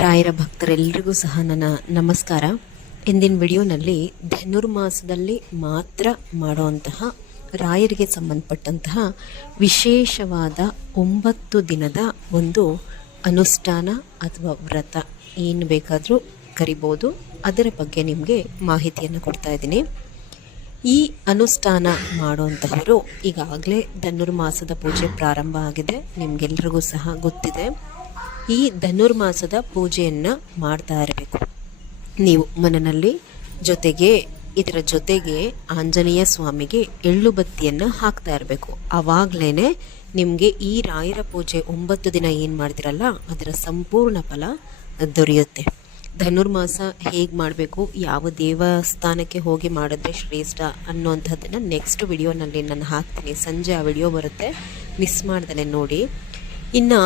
ರಾಯರ ಭಕ್ತರೆಲ್ಲರಿಗೂ ಸಹ ನನ್ನ ನಮಸ್ಕಾರ. ಇಂದಿನ ವಿಡಿಯೋನಲ್ಲಿ ಧನುರ್ಮಾಸದಲ್ಲಿ ಮಾತ್ರ ಮಾಡುವಂತಹ ರಾಯರಿಗೆ ಸಂಬಂಧಪಟ್ಟಂತಹ ವಿಶೇಷವಾದ 9 ದಿನದ ಒಂದು ಅನುಷ್ಠಾನ ಅಥವಾ ವ್ರತ ಏನು ಬೇಕಾದರೂ ಕರಿಬೋದು, ಅದರ ಬಗ್ಗೆ ನಿಮಗೆ ಮಾಹಿತಿಯನ್ನು ಕೊಡ್ತಾ ಇದ್ದೀನಿ. ಈ ಅನುಷ್ಠಾನ ಮಾಡುವಂತಹವರು ಈಗಾಗಲೇ ಧನುರ್ಮಾಸದ ಪೂಜೆ ಪ್ರಾರಂಭ ಆಗಿದೆ, ನಿಮಗೆಲ್ರಿಗೂ ಸಹ ಗೊತ್ತಿದೆ. ಈ ಧನುರ್ಮಾಸದ ಪೂಜೆಯನ್ನು ಮಾಡ್ತಾ ಇರಬೇಕು ನೀವು ಮನೆಯಲ್ಲಿ. ಇದರ ಜೊತೆಗೆ ಆಂಜನೇಯ ಸ್ವಾಮಿಗೆ ಎಳ್ಳು ಬತ್ತಿಯನ್ನು ಹಾಕ್ತಾ ಇರಬೇಕು. ಆವಾಗಲೇ ನಿಮಗೆ ಈ ರಾಯರ ಪೂಜೆ 9 ದಿನ ಏನು ಮಾಡ್ತಿರಲ್ಲ ಅದರ ಸಂಪೂರ್ಣ ಫಲ ದೊರೆಯುತ್ತೆ. ಧನುರ್ಮಾಸ ಹೇಗೆ ಮಾಡಬೇಕು, ಯಾವ ದೇವಸ್ಥಾನಕ್ಕೆ ಹೋಗಿ ಮಾಡಿದ್ರೆ ಶ್ರೇಷ್ಠ ಅನ್ನುವಂಥದ್ದನ್ನು ನೆಕ್ಸ್ಟ್ ವಿಡಿಯೋನಲ್ಲಿ ನಾನು ಹಾಕ್ತೀನಿ. ಸಂಜೆ ಆ ವಿಡಿಯೋ ಬರುತ್ತೆ, ಮಿಸ್ ಮಾಡ್ದಲೇ ನೋಡಿ. ಇನ್ನು